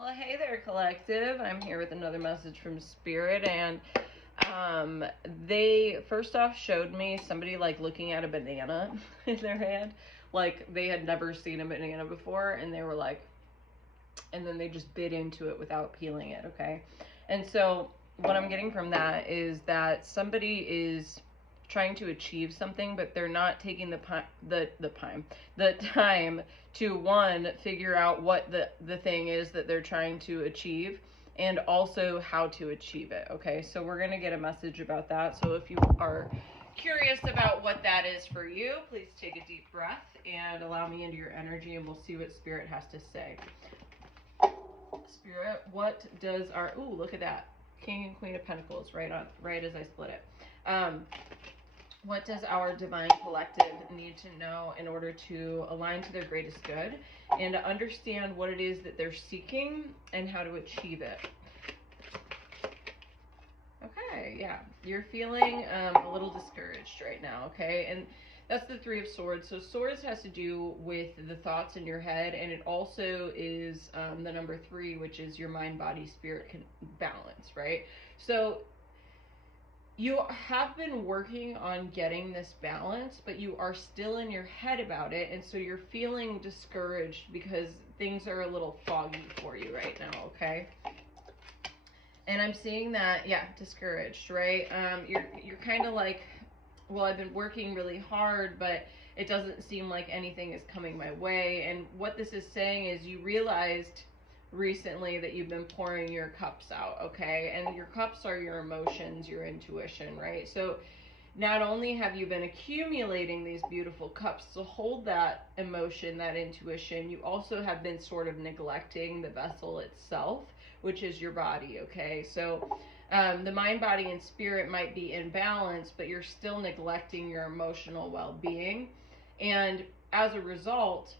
Well, hey there, collective. I'm here with another message from Spirit, and they first off showed me somebody like looking at a banana in their hand, like they had never seen a banana before, and they were like, and then they just bit into it without peeling it. Okay, and so what I'm getting from that is that somebody is trying to achieve something, but they're not taking the time to one, figure out what the thing is that they're trying to achieve, and also how to achieve it. Okay, so we're gonna get a message about that. So if you are curious about what that is for you, please take a deep breath and allow me into your energy, and we'll see what Spirit has to say. Spirit, what does our look at that, King and Queen of Pentacles, right as I split it. What does our divine collective need to know in order to align to their greatest good and to understand what it is that they're seeking and how to achieve it? Okay, yeah, you're feeling a little discouraged right now, okay? And that's the Three of Swords. So Swords has to do with the thoughts in your head, and it also is the number 3, which is your mind, body, spirit balance, right? So you have been working on getting this balance, but you are still in your head about it, and so you're feeling discouraged because things are a little foggy for you right now, okay? And I'm seeing that, yeah, discouraged, right? You're kind of like, well, I've been working really hard, but it doesn't seem like anything is coming my way. And what this is saying is you realized recently that you've been pouring your cups out, okay? And your cups are your emotions, your intuition, right? So not only have you been accumulating these beautiful cups to hold that emotion, that intuition, you also have been sort of neglecting the vessel itself, which is your body, okay? So the mind, body, and spirit might be in balance, but you're still neglecting your emotional well-being. And as a result,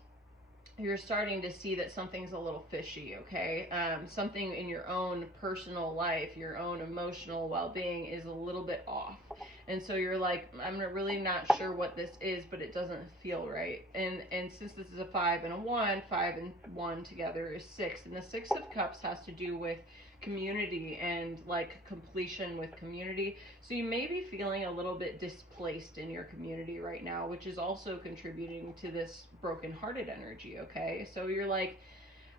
you're starting to see that something's a little fishy, okay? Something in your own personal life, your own emotional well-being is a little bit off. And so you're like, I'm really not sure what this is, but it doesn't feel right. And since this is a 5 and a 1, 5 and 1 together is 6. And the 6 of Cups has to do with community and like completion with community. So you may be feeling a little bit displaced in your community right now, which is also contributing to this broken-hearted energy, okay? So you're like,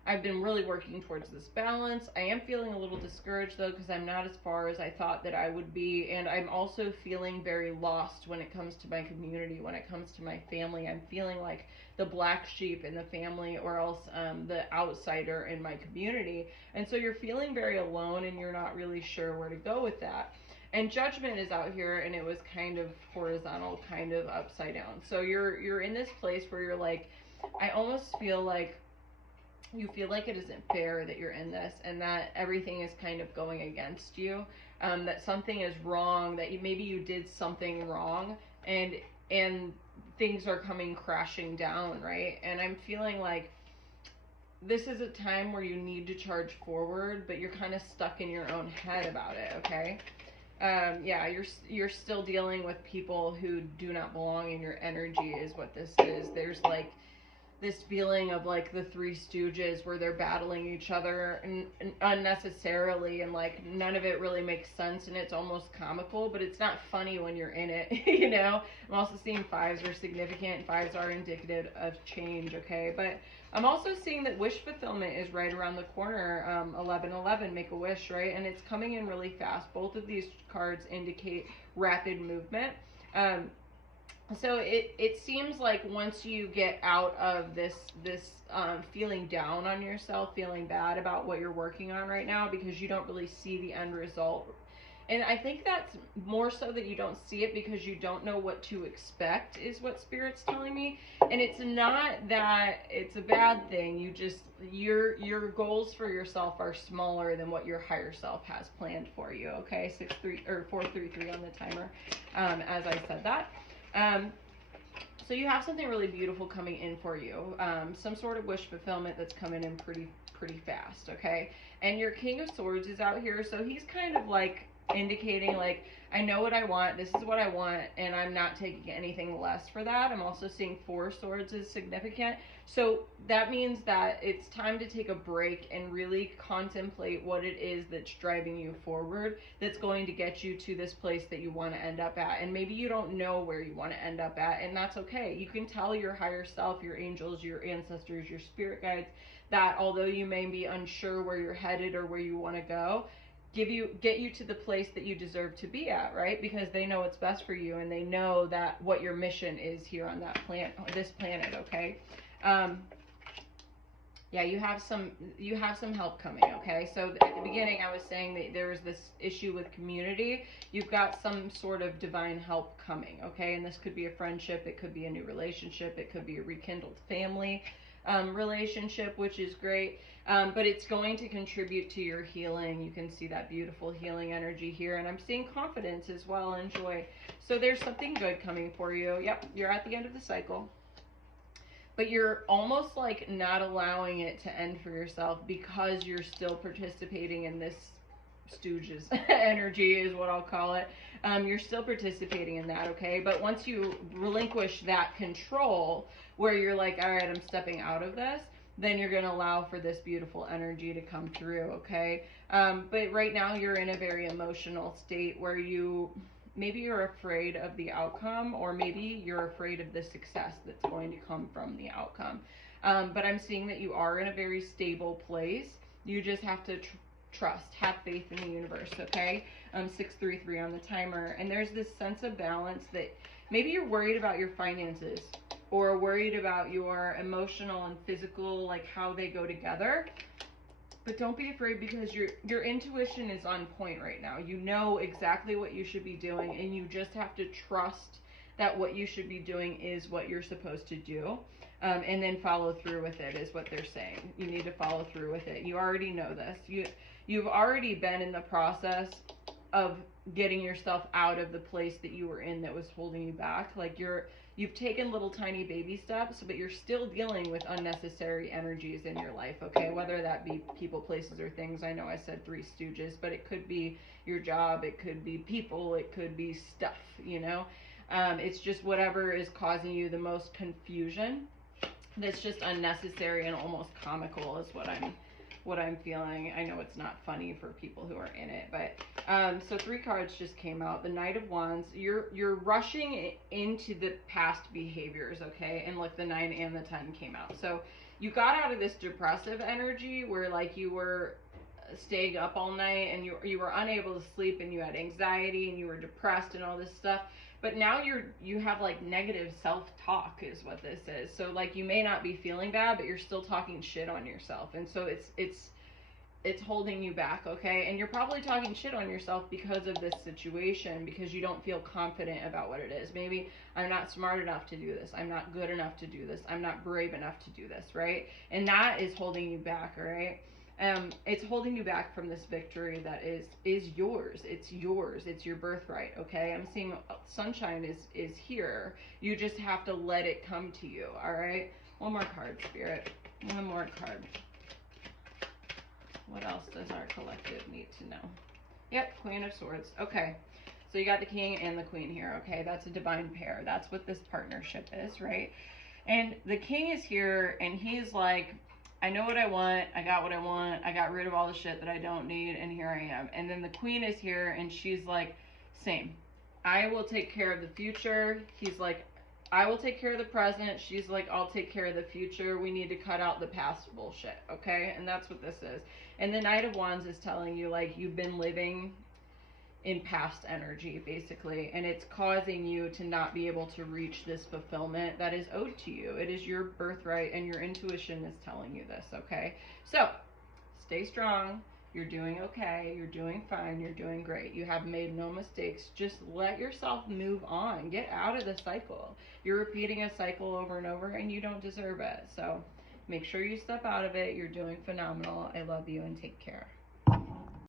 I've been really working towards this balance. I am feeling a little discouraged though, because I'm not as far as I thought that I would be. And I'm also feeling very lost when it comes to my community, when it comes to my family. I'm feeling like the black sheep in the family, or else the outsider in my community. And so you're feeling very alone, and you're not really sure where to go with that. And Judgment is out here, and it was kind of horizontal, kind of upside down. So you're in this place where you're like, I almost feel like you feel like it isn't fair that you're in this, and that everything is kind of going against you, that something is wrong, that maybe you did something wrong, and things are coming crashing down, right? And I'm feeling like this is a time where you need to charge forward, but you're kind of stuck in your own head about it, okay? Yeah, you're still dealing with people who do not belong in your energy is what this is. There's like this feeling of like the Three Stooges, where they're battling each other and unnecessarily, and like none of it really makes sense, and it's almost comical, but it's not funny when you're in it. You know, I'm also seeing 5s are significant. 5s are indicative of change, okay? But I'm also seeing that wish fulfillment is right around the corner. 1111, make a wish, right? And it's coming in really fast. Both of these cards indicate rapid movement. So it seems like once you get out of this feeling down on yourself, feeling bad about what you're working on right now, because you don't really see the end result. And I think that's more so that you don't see it because you don't know what to expect, is what Spirit's telling me. And it's not that it's a bad thing. You just, your goals for yourself are smaller than what your higher self has planned for you. Okay, 433 on the timer, as I said that. So you have something really beautiful coming in for you, some sort of wish fulfillment that's coming in pretty fast, okay? And your King of Swords is out here, so he's kind of like indicating like, I know what I want, this is what I want, and I'm not taking anything less for that. I'm also seeing 4 swords is significant. So that means that it's time to take a break and really contemplate what it is that's driving you forward, that's going to get you to this place that you want to end up at. And maybe you don't know where you want to end up at, and that's okay. You can tell your higher self, your angels, your ancestors, your spirit guides, that although you may be unsure where you're headed or where you want to go, get you to the place that you deserve to be at, right? Because they know what's best for you, and they know that what your mission is here on that planet, this planet. Okay. Yeah, you have some help coming. Okay, so at the beginning I was saying that there was this issue with community. You've got some sort of divine help coming. Okay, and this could be a friendship, it could be a new relationship, it could be a rekindled family relationship, which is great. But it's going to contribute to your healing. You can see that beautiful healing energy here, and I'm seeing confidence as well and joy. So there's something good coming for you. Yep, you're at the end of the cycle, but you're almost like not allowing it to end for yourself because you're still participating in this stooges energy is what I'll call it. You're still participating in that, okay? But once you relinquish that control, where you're like, all right, I'm stepping out of this, then you're going to allow for this beautiful energy to come through, okay? But right now you're in a very emotional state where maybe you're afraid of the outcome, or maybe you're afraid of the success that's going to come from the outcome. But I'm seeing that you are in a very stable place. You just have to trust, have faith in the universe, okay? 633 on the timer. And there's this sense of balance that maybe you're worried about your finances, or worried about your emotional and physical, like how they go together. But don't be afraid, because your intuition is on point right now. You know exactly what you should be doing, and you just have to trust that what you should be doing is what you're supposed to do. And then follow through with it is what they're saying. You need to follow through with it. You already know this. You've already been in the process of getting yourself out of the place that you were in that was holding you back. Like you've taken little tiny baby steps, but you're still dealing with unnecessary energies in your life, okay? Whether that be people, places, or things. I know I said 3 stooges, but it could be your job, it could be people, it could be stuff, you know? It's just whatever is causing you the most confusion that's just unnecessary and almost comical is what I'm feeling. I know it's not funny for people who are in it, but so 3 cards just came out. The Knight of Wands. You're rushing into the past behaviors, okay? And look, the 9 and the 10 came out. So you got out of this depressive energy where like you were staying up all night and you were unable to sleep, and you had anxiety and you were depressed and all this stuff. But now you have like negative self-talk is what this is. So like you may not be feeling bad, but you're still talking shit on yourself. And so it's holding you back, okay? And you're probably talking shit on yourself because of this situation, because you don't feel confident about what it is. Maybe I'm not smart enough to do this. I'm not good enough to do this. I'm not brave enough to do this, right? And that is holding you back, all right? It's holding you back from this victory that is yours. It's yours. It's your birthright, okay? I'm seeing sunshine is here. You just have to let it come to you, all right? One more card, Spirit. One more card. What else does our collective need to know? Yep, Queen of Swords. Okay, so you got the King and the Queen here, okay? That's a divine pair. That's what this partnership is, right? And the King is here, and he's like, I know what I want, I got what I want, I got rid of all the shit that I don't need, and here I am. And then the Queen is here, and she's like, same. I will take care of the future. He's like, I will take care of the present. She's like, I'll take care of the future. We need to cut out the past bullshit, okay? And that's what this is. And the Knight of Wands is telling you, like, you've been living in past energy, basically, and it's causing you to not be able to reach this fulfillment that is owed to you. It is your birthright, and your intuition is telling you this, okay? So, stay strong. You're doing okay. You're doing fine. You're doing great. You have made no mistakes. Just let yourself move on. Get out of the cycle. You're repeating a cycle over and over, and you don't deserve it. So make sure you step out of it. You're doing phenomenal. I love you, and take care.